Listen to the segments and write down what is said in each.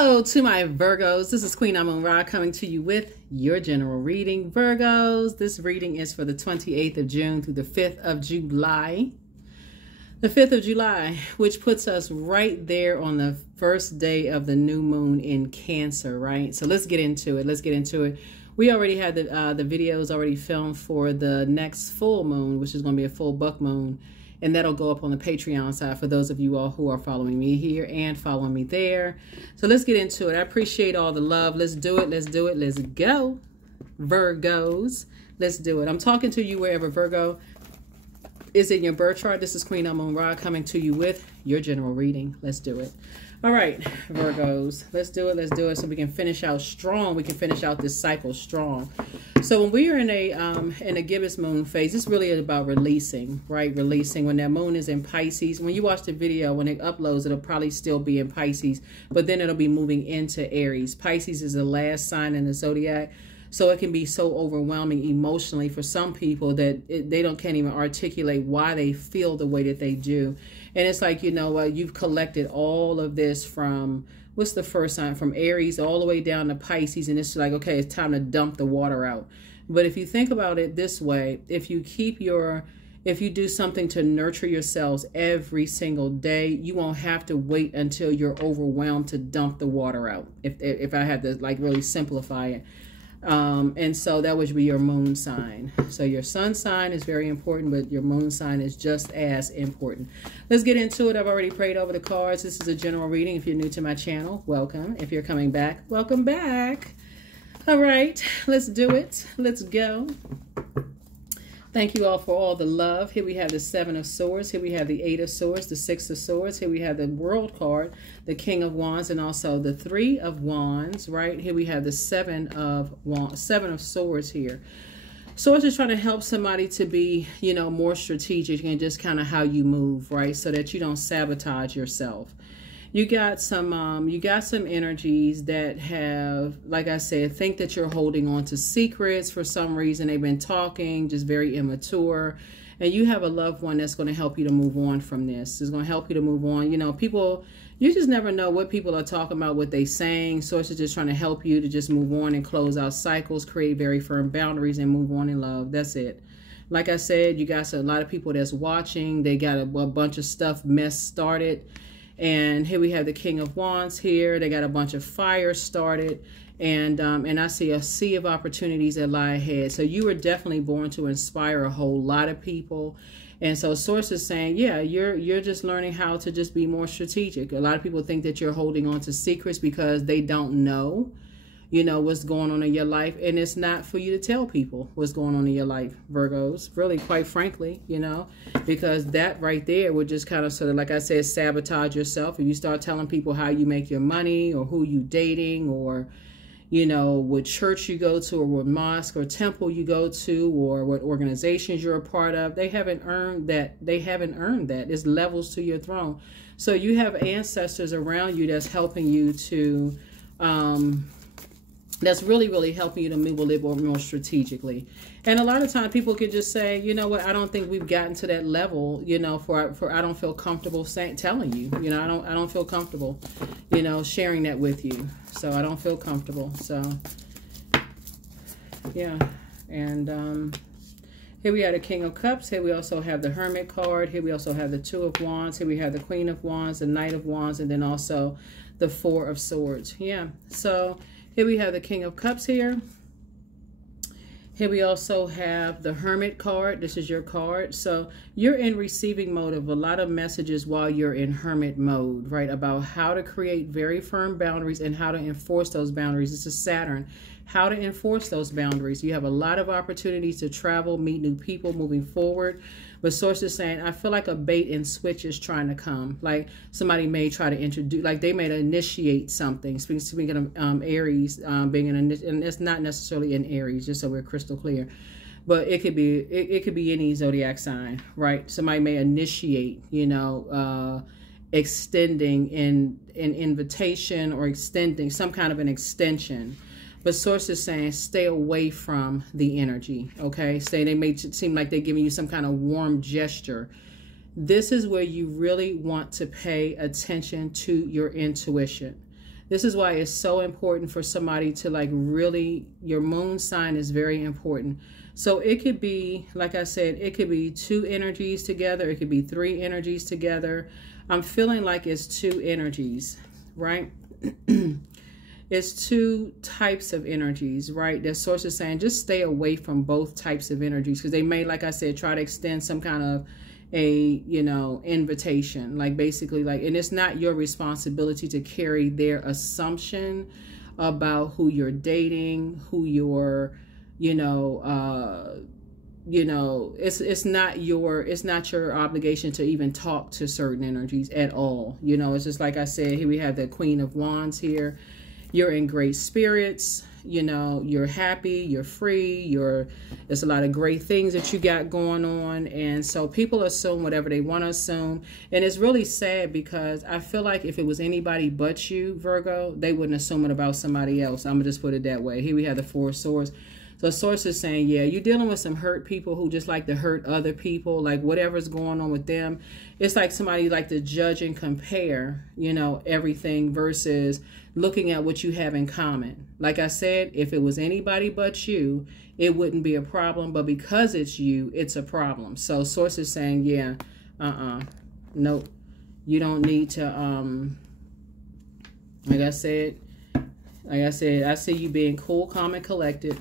Hello to my Virgos. This is Queen Amun Ra coming to you with your general reading. Virgos, this reading is for the 28th of June through the 5th of July. The 5th of July, which puts us right there on the first day of the new moon in Cancer, right? So let's get into it. We already had the videos already filmed for the next full moon, which is going to be a full buck moon. And that'll go up on the Patreon side for those of you all who are following me here and following me there. So let's get into it. I appreciate all the love. Let's do it. Let's do it. Let's go. Virgos. Let's do it. I'm talking to you wherever Virgo is in your birth chart. This is Queen Amun Ra coming to you with your general reading. Let's do it. All right, Virgos. Let's do it. Let's do it so we can finish out strong. We can finish out this cycle strong. So when we are in a gibbous moon phase, it's really about releasing, right? Releasing. When that moon is in Pisces, when you watch the video, when it uploads, it'll probably still be in Pisces, but then it'll be moving into Aries. Pisces is the last sign in the zodiac, so it can be so overwhelming emotionally for some people that they can't even articulate why they feel the way that they do. And it's like, you know what, you've collected all of this from, what's the first sign? From Aries all the way down to Pisces. And it's like, okay, it's time to dump the water out. But if you think about it this way, if you do something to nurture yourselves every single day, you won't have to wait until you're overwhelmed to dump the water out. If I had to like really simplify it. And so that would be your moon sign. So your sun sign is very important, but your moon sign is just as important. Let's get into it. I've already prayed over the cards. This is a general reading. If you're new to my channel, welcome. If you're coming back, welcome back. All right, let's do it. Let's go. Thank you all for all the love. Here we have the 7 of Swords. Here we have the 8 of Swords, the 6 of Swords. Here we have the World card, the King of Wands, and also the 3 of Wands, right? Here we have the 7 of Swords here. Swords is trying to help somebody to be, you know, more strategic and just kind of how you move, right? So that you don't sabotage yourself. You got some energies that have, like I said, think that you're holding on to secrets for some reason. They've been talking, just very immature. And you have a loved one that's going to help you to move on from this. It's going to help you to move on. You know, people, you just never know what people are talking about, what they're saying. Source is just trying to help you to just move on and close out cycles, create very firm boundaries, and move on in love. That's it. Like I said, you got a lot of people that's watching. They got a bunch of mess started. And here we have the King of Wands here. They got a bunch of fire started. And I see a sea of opportunities that lie ahead. So you were definitely born to inspire a whole lot of people. And so Source is saying, yeah, you're just learning how to just be more strategic. A lot of people think that you're holding on to secrets because they don't know, you know, what's going on in your life. And it's not for you to tell people what's going on in your life, Virgos, really, quite frankly, you know, because that right there would just kind of sort of, like I said, sabotage yourself. If you start telling people how you make your money or who you dating or, you know, what church you go to or what mosque or temple you go to or what organizations you're a part of, they haven't earned that. They haven't earned that. It's levels to your throne. So you have ancestors around you that's helping you to, that's really, really helping you to move a little more strategically. And a lot of times people can just say, you know what, I don't think we've gotten to that level, you know, for I don't feel comfortable telling you, you know, I don't feel comfortable, you know, sharing that with you. So I don't feel comfortable. So, yeah. And here we have the King of Cups. Here we also have the Hermit card. Here we also have the 2 of Wands. Here we have the Queen of Wands, the Knight of Wands, and then also the 4 of Swords. Yeah. So here we have the King of Cups here. Here we also have the Hermit card. This is your card. So you're in receiving mode of a lot of messages while you're in Hermit mode, right? About how to create very firm boundaries and how to enforce those boundaries. This is Saturn. How to enforce those boundaries. You have a lot of opportunities to travel, meet new people moving forward. But Source is saying, I feel like a bait and switch is trying to come. Like somebody may try to introduce, like they may initiate something. Speaking of Aries, and it's not necessarily in Aries, just so we're crystal clear. But it could be any zodiac sign, right? Somebody may initiate, you know, extending an invitation or extending some kind of an extension. But Source is saying stay away from the energy, okay? They may seem like they're giving you some kind of warm gesture. This is where you really want to pay attention to your intuition. This is why it's so important for somebody to like really, your moon sign is very important. So it could be, like I said, it could be 2 energies together. It could be 3 energies together. I'm feeling like it's 2 energies, right? It's 2 types of energies, right? The source is saying just stay away from both types of energies, because they may, like I said, try to extend some kind of a, you know, invitation, like basically like, and it's not your responsibility to carry their assumption about who you're dating, who you're, you know, it's not your obligation to even talk to certain energies at all. You know, it's just like I said, here we have the Queen of Wands here. You're in great spirits, you know, you're happy, you're free, there's a lot of great things that you got going on. And so people assume whatever they want to assume. And it's really sad, because I feel like if it was anybody but you, Virgo, they wouldn't assume it about somebody else. I'm gonna just put it that way. Here we have the 4 of Swords. So source is saying, yeah, you're dealing with some hurt people who just like to hurt other people, like whatever's going on with them. It's like somebody like to judge and compare, you know, everything versus looking at what you have in common. Like I said, if it was anybody but you, it wouldn't be a problem. But because it's you, it's a problem. So source is saying, yeah, nope, you don't need to, like I said, I see you being cool, calm, and collected.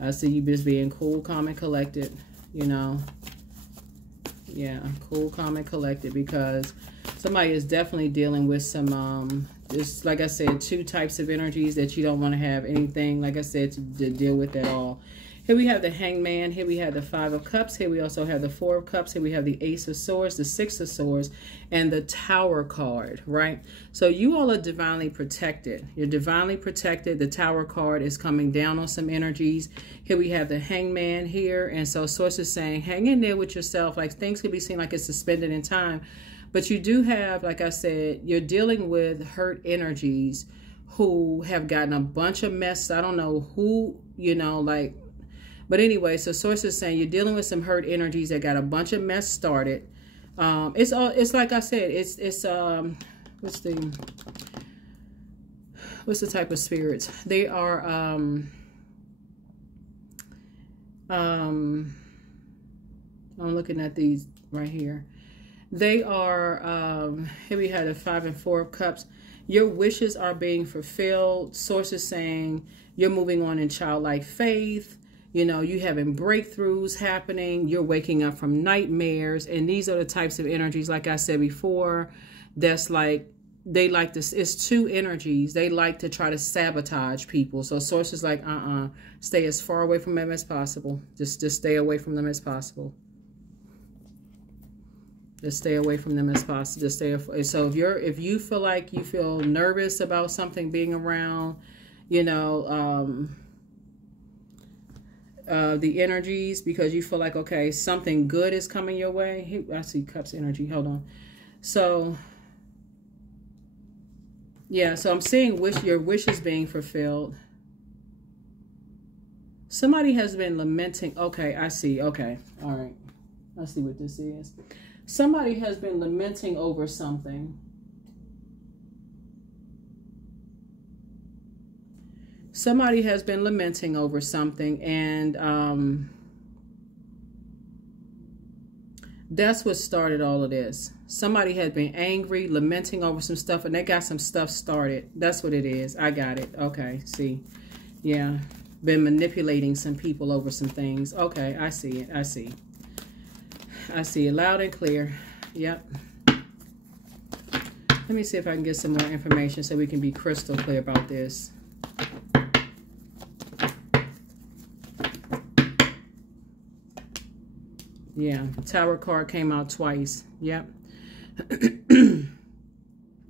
I see you just being cool, calm, and collected, you know. Yeah, cool, calm, and collected, because somebody is definitely dealing with some, just like I said, 2 types of energies that you don't want to have anything, like I said, to deal with at all. Here we have the Hangman. Here we have the 5 of Cups. Here we also have the 4 of Cups. Here we have the Ace of Swords, the 6 of Swords, and the Tower card, right? So you all are divinely protected. You're divinely protected. The Tower card is coming down on some energies. Here we have the Hangman here. And so Source is saying, hang in there with yourself. Like things could be seen like it's suspended in time. But you do have, like I said, you're dealing with hurt energies who have gotten a bunch of mess. I don't know who, you know, like... But anyway, so Source is saying you're dealing with some hurt energies that got a bunch of mess started. It's like I said, it's what's the type of spirits? They are I'm looking at these right here. They are here we have the 5 and 4 of Cups. Your wishes are being fulfilled. Source is saying you're moving on in childlike faith. You know, you having breakthroughs happening. You're waking up from nightmares. And these are the types of energies, like I said before, that's like, they like this. It's 2 energies. They like to try to sabotage people. So Source is like, stay as far away from them as possible. Just stay away from them as possible. Just stay away from them as possible. Just stay. So if you feel like you feel nervous about something being around, you know, the energies, because you feel like, okay, something good is coming your way. I see Cups energy. Hold on. So, yeah, so I'm seeing your wishes being fulfilled. Somebody has been lamenting. Okay, I see. Okay, all right. I see what this is. Somebody has been lamenting over something. Somebody has been lamenting over something, and that's what started all of this. Somebody had been angry, lamenting over some stuff, and they got some stuff started. That's what it is. I got it. Okay, see. Yeah, been manipulating some people over some things. Okay, I see it. I see. I see it loud and clear. Yep. Let me see if I can get some more information so we can be crystal clear about this. Yeah, Tower card came out twice. Yep.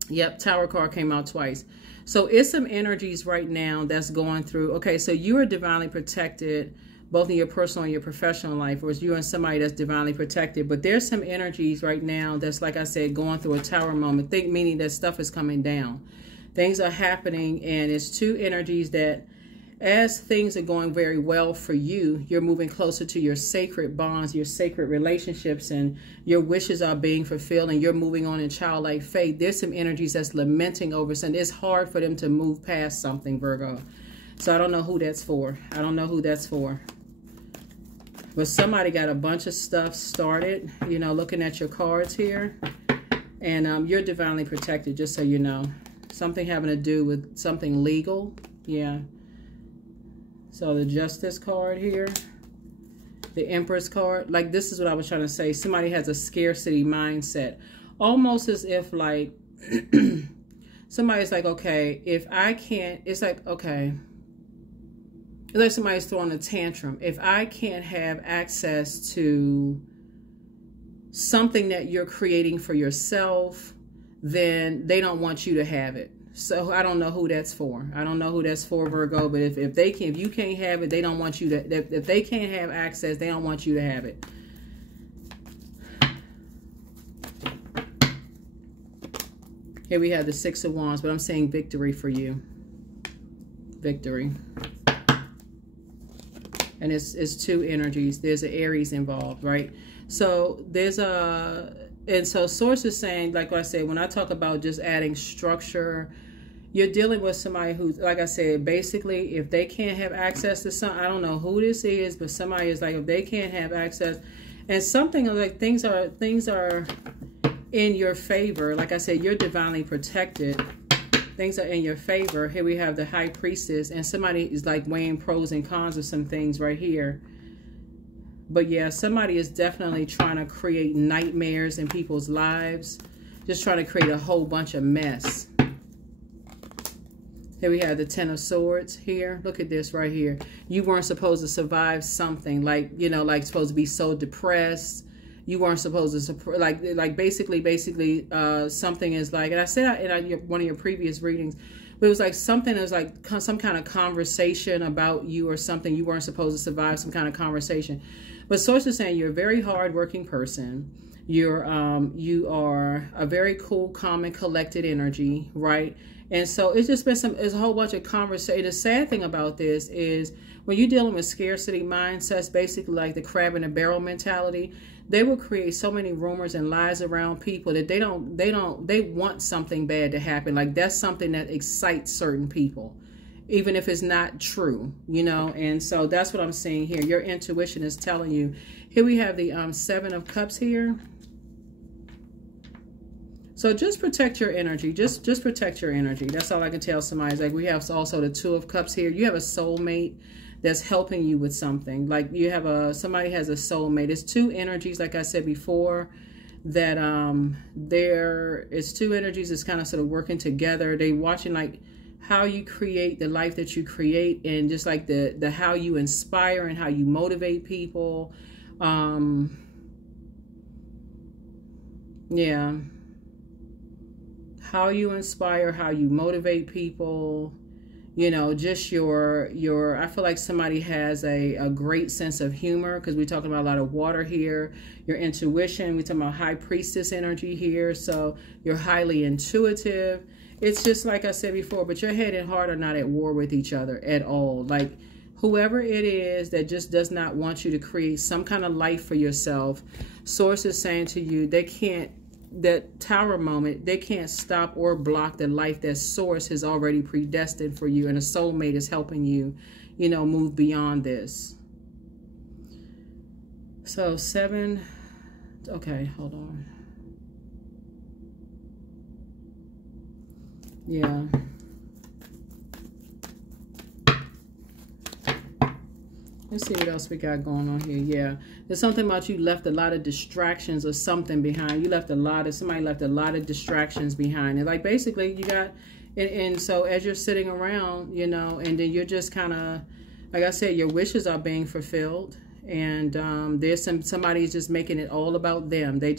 Yep, Tower card came out twice. So it's some energies right now that's going through. Okay, so you are divinely protected, both in your personal and your professional life, or you and somebody that's divinely protected. But there's some energies right now that's, like I said, going through a tower moment. Meaning that stuff is coming down. Things are happening, and it's 2 energies that as things are going very well for you, you're moving closer to your sacred bonds, your sacred relationships, and your wishes are being fulfilled, and you're moving on in childlike faith. There's some energies that's lamenting over something. It's hard for them to move past something, Virgo. So I don't know who that's for. I don't know who that's for. But somebody got a bunch of stuff started, you know, looking at your cards here. And you're divinely protected, just so you know. Something having to do with something legal. Yeah. So the Justice card here. The Empress card. Like, this is what I was trying to say. Somebody has a scarcity mindset. Almost as if, like, somebody's like, okay, if I can't, it's like, okay. It's like somebody's throwing a tantrum. If I can't have access to something that you're creating for yourself, then they don't want you to have it. So I don't know who that's for. I don't know who that's for, Virgo. But if you can't have it, they don't want you to. If they can't have access, they don't want you to have it. Here we have the Six of Wands, but I'm saying victory for you. Victory. And it's two energies. There's an Aries involved, right? So there's and so Source is saying, like I said, when I talk about just adding structure, you're dealing with somebody who's, like I said, basically, if they can't have access to something, I don't know who this is, but somebody is like, if they can't have access, and something like things are in your favor. Like I said, you're divinely protected. Things are in your favor. Here we have the High Priestess, and somebody is like weighing pros and cons of some things right here. But yeah, somebody is definitely trying to create nightmares in people's lives. Just trying to create a whole bunch of mess. Here we have the Ten of Swords here. Look at this right here. You weren't supposed to survive something, like, you know, like supposed to be so depressed. You weren't supposed to, like basically, something is like, and I said in one of your previous readings, but it was like something that was like some kind of conversation about you or something. You weren't supposed to survive some kind of conversation. But Source is saying you're a very hardworking person. You are a very cool, calm, and collected energy, right? And so it's just been it's a whole bunch of conversation. The sad thing about this is when you're dealing with scarcity mindsets, basically like the crab in a barrel mentality, they will create so many rumors and lies around people that they want something bad to happen. Like, that's something that excites certain people, even if it's not true, you know? And so that's what I'm seeing here. Your intuition is telling you. Here we have the Seven of Cups here. So just protect your energy. Just protect your energy. That's all I can tell somebody. It's like we have also the Two of Cups here. You have a soulmate that's helping you with something. Like you have somebody has a soulmate. It's two energies, like I said before, that it's two energies that's kind of sort of working together. They watching like how you create the life that you create, and just like the how you inspire and how you motivate people. Yeah. How you inspire, how you motivate people, you know, just I feel like somebody has a great sense of humor, because we're talking about a lot of water here. Your intuition, we're talking about High Priestess energy here. So you're highly intuitive. It's just like I said before, but your head and heart are not at war with each other at all. Like whoever it is that just does not want you to create some kind of life for yourself, Source is saying to you, they can't, that Tower moment, they can't stop or block the life that Source has already predestined for you, and a soulmate is helping you, you know, move beyond this. So 7, okay, hold on. Yeah. Let's see what else we got going on here. Yeah, there's something about you left a lot of distractions or something behind. You left somebody left a lot of distractions behind. And like basically you got, and so as you're sitting around, you know, and then you're just kind of, like I said, your wishes are being fulfilled. And there's somebody's just making it all about them. They're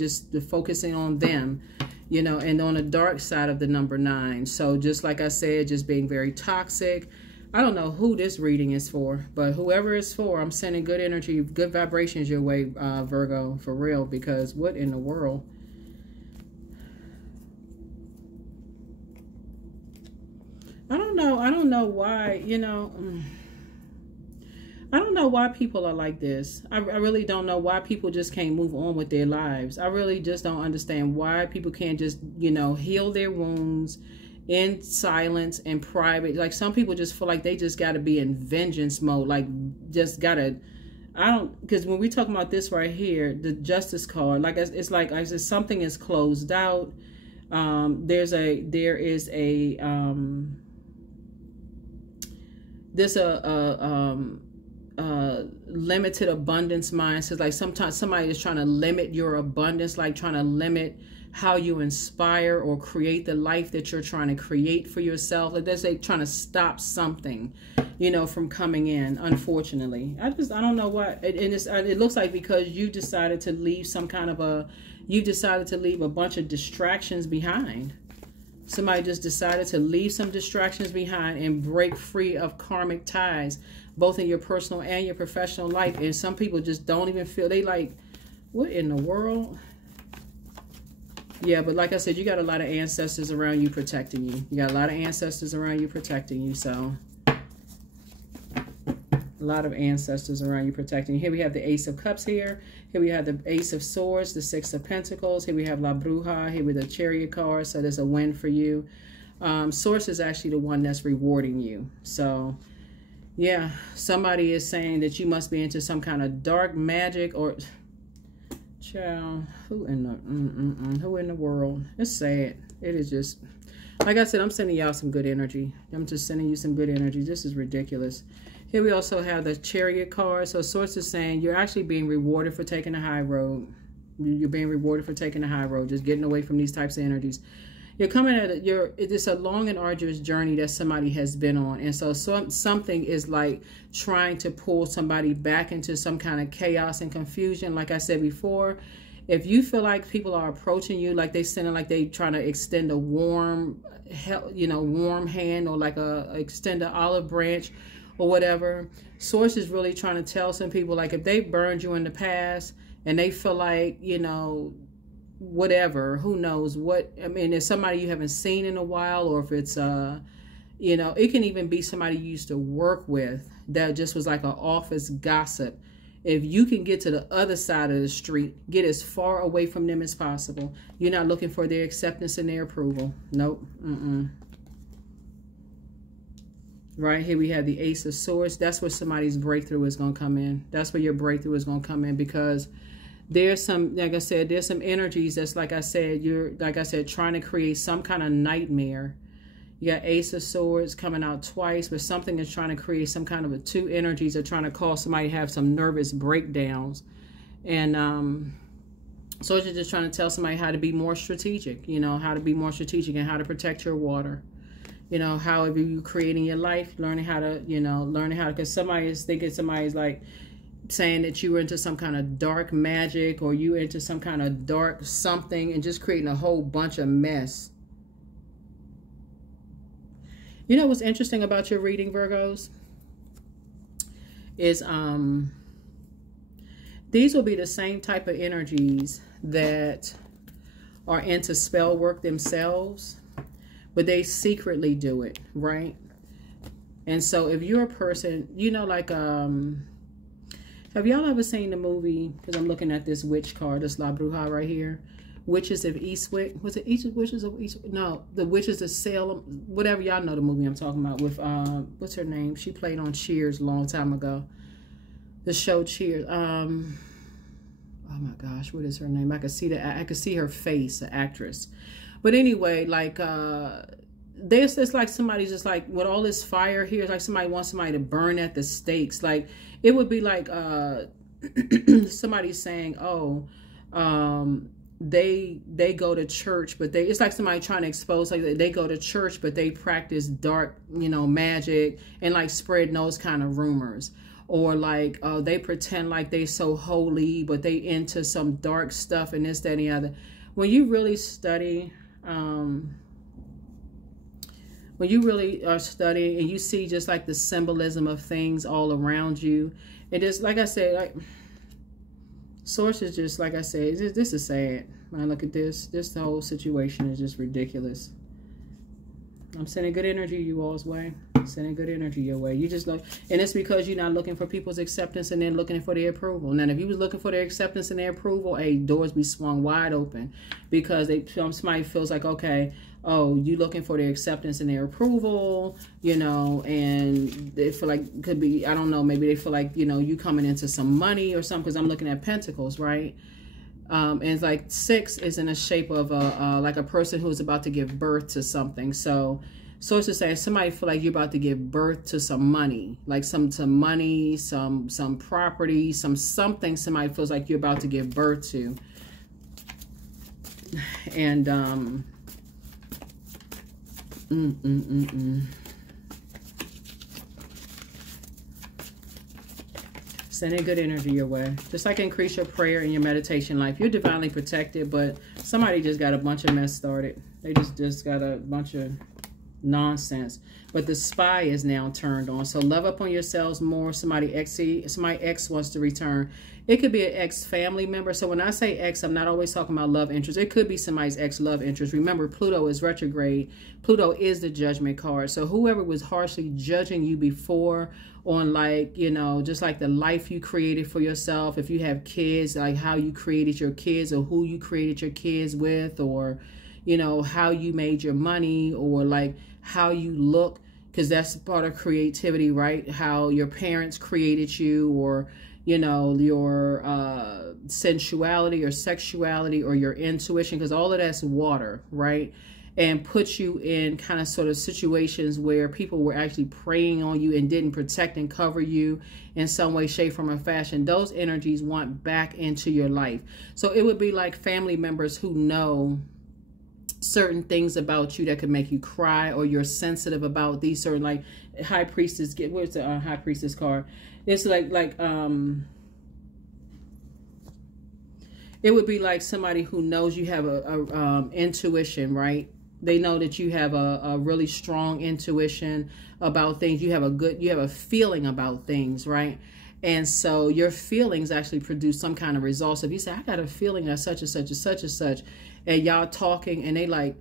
focusing on them, you know, and on the dark side of the number 9. So just like I said, just being very toxic. I don't know who this reading is for, but whoever it's for, I'm sending good energy, good vibrations your way, Virgo, for real, because what in the world? I don't know why, you know, I don't know why people are like this. I really don't know why people just can't move on with their lives. I really just don't understand why people can't just, you know, heal their wounds in silence and private. Like, some people just feel like they just got to be in vengeance mode. Like, just got to, I don't, because when we talk about this right here, the justice card, like, it's like I said, something is closed out. There's a limited abundance mind. So like sometimes somebody is trying to limit your abundance, like trying to limit how you inspire or create the life that you're trying to create for yourself. Like they're trying to stop something, you know, from coming in. Unfortunately, I don't know why. It looks like because you decided to leave a bunch of distractions behind. Somebody just decided to leave some distractions behind and break free of karmic ties, both in your personal and your professional life. And some people just don't even feel, they like, what in the world? Yeah, but like I said, you got a lot of ancestors around you protecting you. You got a lot of ancestors around you protecting you. So a lot of ancestors around you protecting you. Here we have the Ace of Cups here. Here we have the Ace of Swords, the Six of Pentacles. Here we have La Bruja. Here with the Chariot card. So there's a win for you. Source is actually the one that's rewarding you. So yeah, somebody is saying that you must be into some kind of dark magic or... Child, who in the world? It's sad. It is just... Like I said, I'm sending y'all some good energy. I'm just sending you some good energy. This is ridiculous. Here we also have the Chariot card. So Source is saying you're actually being rewarded for taking the high road. You're being rewarded for taking the high road. Just getting away from these types of energies. You're coming at it. It's a long and arduous journey that somebody has been on. And so something is like trying to pull somebody back into some kind of chaos and confusion. Like I said before, if you feel like people are approaching you, like they trying to extend a warm hand, or like extend an olive branch or whatever. Source is really trying to tell some people, like, if they burned you in the past and they feel like, you know, whatever, who knows what, I mean, it's somebody you haven't seen in a while, or if it's, you know, it can even be somebody you used to work with that just was like an office gossip. If you can get to the other side of the street, get as far away from them as possible. You're not looking for their acceptance and their approval. Nope. Right here we have the Ace of Swords. That's where somebody's breakthrough is going to come in. That's where your breakthrough is going to come in, because there's some, like I said, there's some energies that's, like I said, you're, like I said, trying to create some kind of nightmare. You got Ace of Swords coming out twice, but something is trying to create some kind of two energies are trying to cause somebody to have some nervous breakdowns. And so you're just trying to tell somebody how to be more strategic, you know, how to be more strategic and how to protect your water. You know, however you creating your life, learning how to, you know, because somebody is thinking somebody's like saying that you were into some kind of dark magic, or you into some kind of dark something, and just creating a whole bunch of mess. You know what's interesting about your reading, Virgos, is these will be the same type of energies that are into spell work themselves, but they secretly do it, right? And so if you're a person, you know, like, have y'all ever seen the movie, because I'm looking at this witch card, this La Bruja right here, Witches of Eastwick. Was it Witches of Eastwick? No, the Witches of Salem, whatever. Y'all know the movie I'm talking about with, what's her name? She played on Cheers a long time ago. The show Cheers. Oh my gosh, what is her name? I could see her face, the actress. But anyway, like, it's like somebody's just like, with all this fire here, it's like somebody wants somebody to burn at the stakes. Like, it would be like somebody saying, oh, they go to church, but it's like somebody trying to expose, like, they go to church, but they practice dark, you know, magic, and like spreading those kind of rumors. Or like, they pretend like they so holy, but they into some dark stuff and this, that, and the other. When you really study, when you really are studying and you see just like the symbolism of things all around you, it is, like I said, like, Source is just, like I said, this is sad. When I look at this, the whole situation is just ridiculous. I'm sending good energy you all's way. Sending good energy your way. You just look, and it's because you're not looking for people's acceptance and then looking for their approval. Now, if you was looking for their acceptance and their approval, hey, doors be swung wide open, because somebody feels like, okay, oh, you looking for their acceptance and their approval, you know, and they feel like, could be, I don't know, maybe they feel like, you know, you coming into some money or something, because I'm looking at Pentacles, right? And it's like 6 is in a shape of like a person who's about to give birth to something. So sources say somebody feel like you're about to give birth to some money, like some money, some property, something somebody feels like you're about to give birth to. And sending good energy your way. Just like increase your prayer and your meditation life. You're divinely protected, but somebody just got a bunch of mess started. They just got a bunch of nonsense. But the spy is now turned on. So love up on yourselves more. Somebody ex wants to return. It could be an ex-family member. So when I say ex, I'm not always talking about love interest. It could be somebody's ex-love interest. Remember, Pluto is retrograde. Pluto is the judgment card. So whoever was harshly judging you before on, like, you know, just like the life you created for yourself. If you have kids, like how you created your kids, or who you created your kids with, or, you know, how you made your money, or like how you look, because that's part of creativity, right? How your parents created you, or, you know, your sensuality or sexuality or your intuition, because all of that's water, right? And put you in kind of sort of situations where people were actually preying on you and didn't protect and cover you in some way, shape, form, or fashion. Those energies want back into your life. So it would be like family members who know certain things about you that could make you cry, or you're sensitive about these certain, like High Priestess. Where's the High Priestess card? It's like it would be like somebody who knows you have a intuition, right? They know that you have a really strong intuition about things. You have a feeling about things, right? And so your feelings actually produce some kind of results. If you say, I got a feeling that such and such and such and such, and y'all talking, and they like,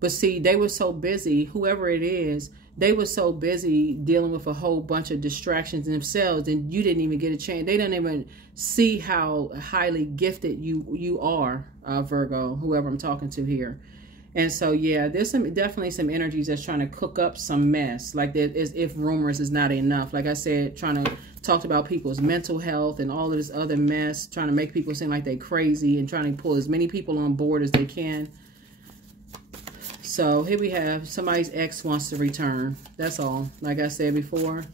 but see, they were so busy, whoever it is, they were so busy dealing with a whole bunch of distractions themselves, and you didn't even get a chance. They didn't even see how highly gifted you are, Virgo, whoever I'm talking to here. And so, yeah, there's definitely some energies that's trying to cook up some mess. Like, as if rumors is not enough. Like I said, trying to talk about people's mental health and all of this other mess. Trying to make people seem like they're crazy and trying to pull as many people on board as they can. So here we have somebody's ex wants to return. That's all. Like I said before.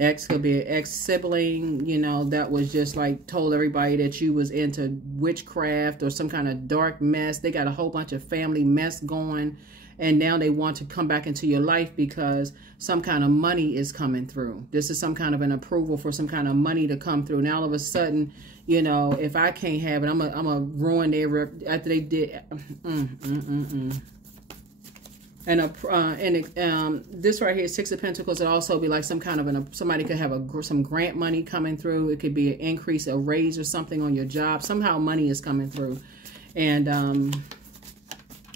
Ex could be an ex-sibling, you know, that was just like told everybody that you was into witchcraft or some kind of dark mess. They got a whole bunch of family mess going, and now they want to come back into your life because some kind of money is coming through. This is some kind of an approval for some kind of money to come through. Now all of a sudden, you know, if I can't have it, I'm a ruin their after they did. And this right here, Six of Pentacles, it'll also be like some kind of somebody could have some grant money coming through. It could be an increase, a raise or something on your job. Somehow money is coming through. And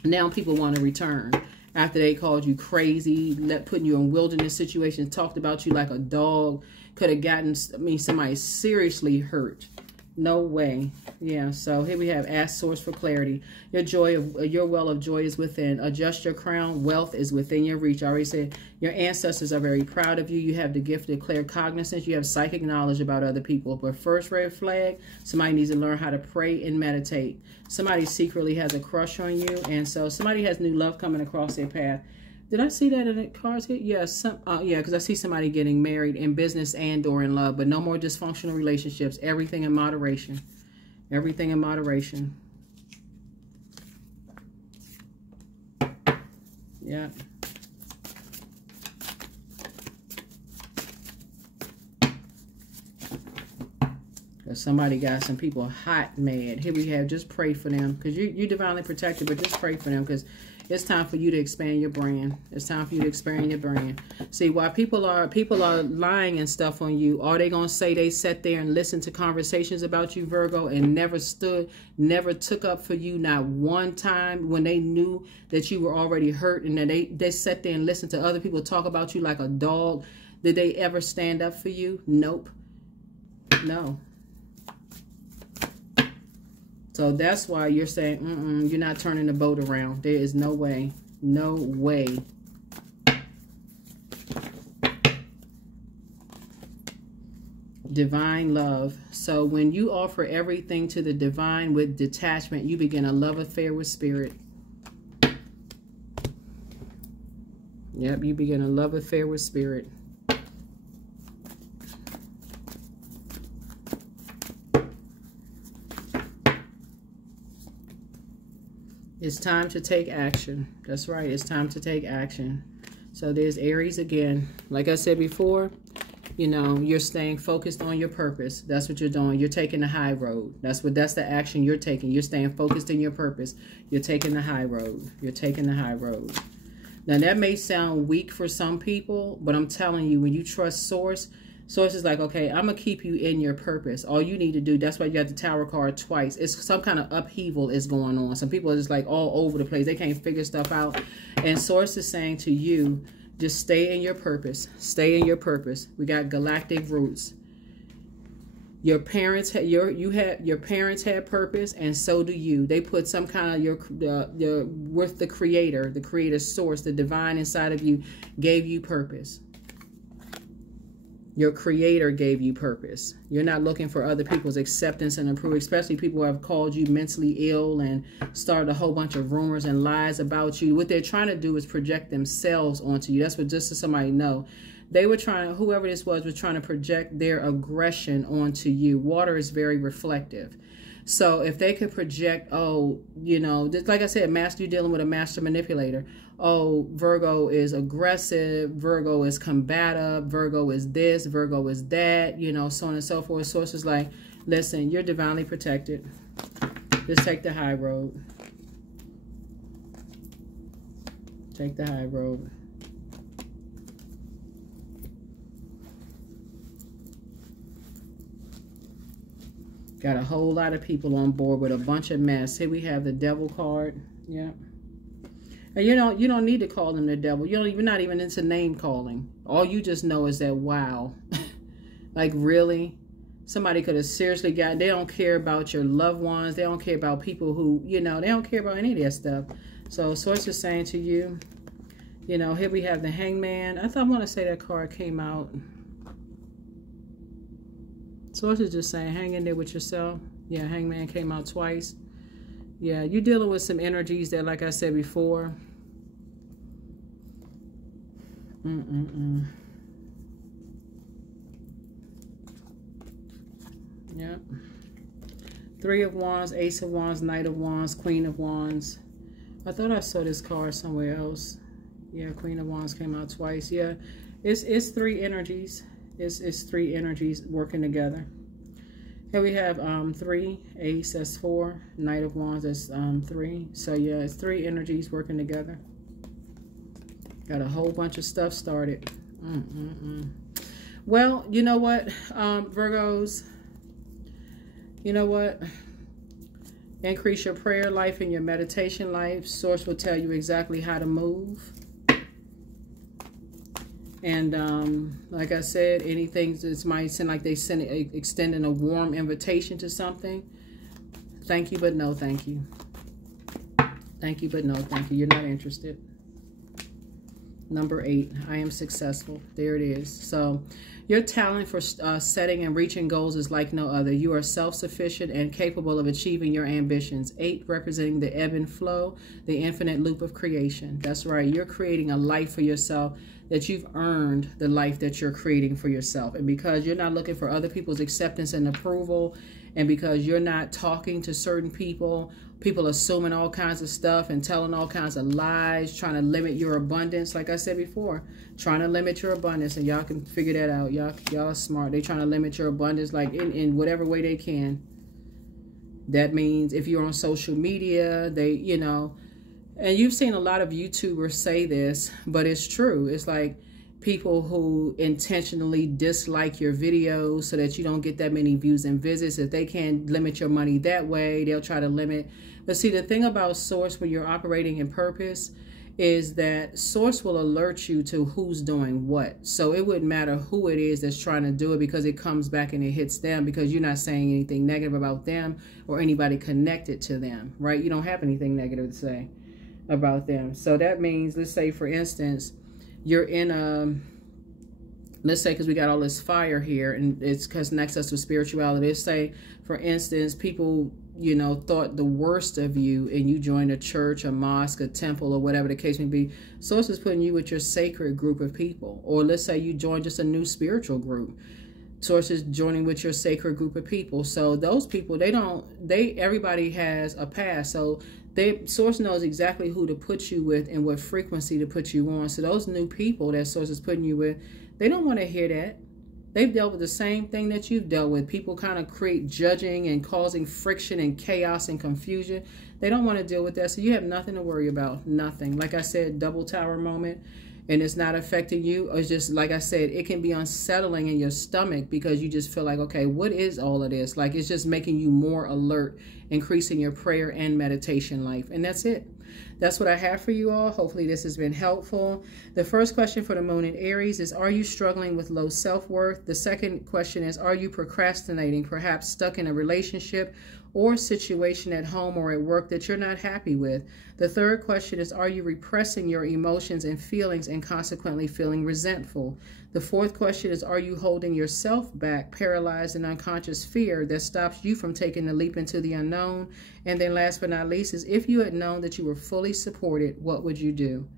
now people want to return. After they called you crazy, putting you in wilderness situations, talked about you like a dog, could have gotten, somebody seriously hurt. No way. Yeah, so here we have ask source for clarity. Your well of joy is within. Adjust your crown. Wealth is within your reach. I already said your ancestors are very proud of you. You have the gift of clear cognizance. You have psychic knowledge about other people. But first red flag, somebody needs to learn how to pray and meditate. Somebody secretly has a crush on you. And so somebody has new love coming across their path. Did I see that in the cards here? Yes. Yeah, because I see somebody getting married in business and or in love, but no more dysfunctional relationships. Everything in moderation. Everything in moderation. Yeah. Because somebody got some people hot mad. Here we have, just pray for them. Because you're divinely protected, but just pray for them. Because it's time for you to expand your brand. It's time for you to expand your brand. See, while people are lying and stuff on you, are they going to say they sat there and listened to conversations about you, Virgo, and never took up for you not one time when they knew that you were already hurt, and that they sat there and listened to other people talk about you like a dog? Did they ever stand up for you? Nope. No. So that's why you're saying, you're not turning the boat around. There is no way. No way. Divine love. So when you offer everything to the divine with detachment, you begin a love affair with spirit. Yep, you begin a love affair with spirit. It's time to take action. That's right. It's time to take action. So there's Aries again. Like I said before, you know, you're staying focused on your purpose. That's what you're doing. You're taking the high road. That's the action you're taking. You're staying focused in your purpose. You're taking the high road. You're taking the high road. Now that may sound weak for some people, but I'm telling you, when you trust Source, Source is like, okay, I'm going to keep you in your purpose. All you need to do, that's why you got the Tower card twice. It's some kind of upheaval is going on. Some people are just like all over the place. They can't figure stuff out. And Source is saying to you, just stay in your purpose. Stay in your purpose. We got galactic roots. Your parents had your parents had purpose, and so do you. They put some kind of your with the creator source, the divine inside of you gave you purpose. Your creator gave you purpose. You're not looking for other people's acceptance and approval, especially people who have called you mentally ill and started a whole bunch of rumors and lies about you. What they're trying to do is project themselves onto you. That's what, just so somebody know. They were trying, whoever this was trying to project their aggression onto you. Water is very reflective. So if they could project, oh, you know, just like I said, you're dealing with a master manipulator. Oh, Virgo is aggressive. Virgo is combative. Virgo is this. Virgo is that, you know, so on and so forth. Source is like, listen, you're divinely protected. Just take the high road. Take the high road. Got a whole lot of people on board with a bunch of mess. Here we have the Devil card. Yeah. And you don't need to call them the devil. You're not even into name calling. All you just know is that, wow. Like, really? Somebody could have seriously got, they don't care about your loved ones. They don't care about people who, you know, they don't care about any of that stuff. So Source is saying to you, you know, here we have the Hangman. I want to say that card came out. Source is just saying, hang in there with yourself. Yeah, Hangman came out twice. Yeah, you're dealing with some energies that, like I said before. Yep. Three of Wands, Ace of Wands, Knight of Wands, Queen of Wands. I thought I saw this card somewhere else. Yeah, Queen of Wands came out twice. Yeah, it's three energies. It's three energies working together. Here we have 3, Ace, that's 4, Knight of Wands, that's 3. So yeah, it's three energies working together. Got a whole bunch of stuff started. Well, you know what, Virgos? You know what? Increase your prayer life and your meditation life. Source will tell you exactly how to move. And like I said, anything that might seem like they extending a warm invitation to something. Thank you, but no thank you. Thank you, but no thank you. You're not interested. Number 8, I am successful. There it is. So your talent for setting and reaching goals is like no other. You are self-sufficient and capable of achieving your ambitions. 8 representing the ebb and flow, the infinite loop of creation. That's right. You're creating a life for yourself, that you've earned the life that you're creating for yourself. And because you're not looking for other people's acceptance and approval, and because you're not talking to certain people people assuming all kinds of stuff and telling all kinds of lies, trying to limit your abundance. Like I said before, trying to limit your abundance, and y'all can figure that out. Y'all are smart. They trying to limit your abundance, like in whatever way they can. That means if you're on social media, they, you know, and you've seen a lot of YouTubers say this, but it's true. It's like people who intentionally dislike your videos so that you don't get that many views and visits. If they can't limit your money that way, they'll try to limit. But see, the thing about Source when you're operating in purpose is that Source will alert you to who's doing what. So it wouldn't matter who it is that's trying to do it, because it comes back and it hits them, because you're not saying anything negative about them or anybody connected to them, right? You don't have anything negative to say about them. So that means, let's say for instance, you're in let's say, because we got all this fire here and it's connects us to spirituality. Let's say for instance, people, you know, thought the worst of you and you joined a church, a mosque, a temple, or whatever the case may be. Source is putting you with your sacred group of people. Or let's say you joined just a new spiritual group. Source is joining with your sacred group of people. So those people, everybody has a past. So Source knows exactly who to put you with and what frequency to put you on. So those new people that Source is putting you with, they don't want to hear that. They've dealt with the same thing that you've dealt with. People kind of create judging and causing friction and chaos and confusion. They don't want to deal with that. So you have nothing to worry about. Nothing. Like I said, double tower moment. And it's not affecting you. Or it's just, like I said, it can be unsettling in your stomach because you just feel like, okay, what is all of this? Like, it's just making you more alert, increasing your prayer and meditation life. And that's it. That's what I have for you all. Hopefully this has been helpful. The first question for the moon in Aries is, are you struggling with low self-worth? The second question is, are you procrastinating, perhaps stuck in a relationship or situation at home or at work that you're not happy with? The third question is, are you repressing your emotions and feelings and consequently feeling resentful? The fourth question is, are you holding yourself back, paralyzed in unconscious fear that stops you from taking the leap into the unknown? And then last but not least is, if you had known that you were fully supported, what would you do?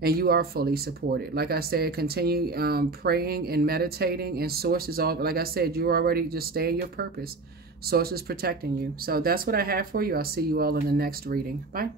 And you are fully supported. Like I said, continue praying and meditating, and Source is all, like I said, you're already, just stay in your purpose. Source is protecting you. So that's what I have for you. I'll see you all in the next reading. Bye.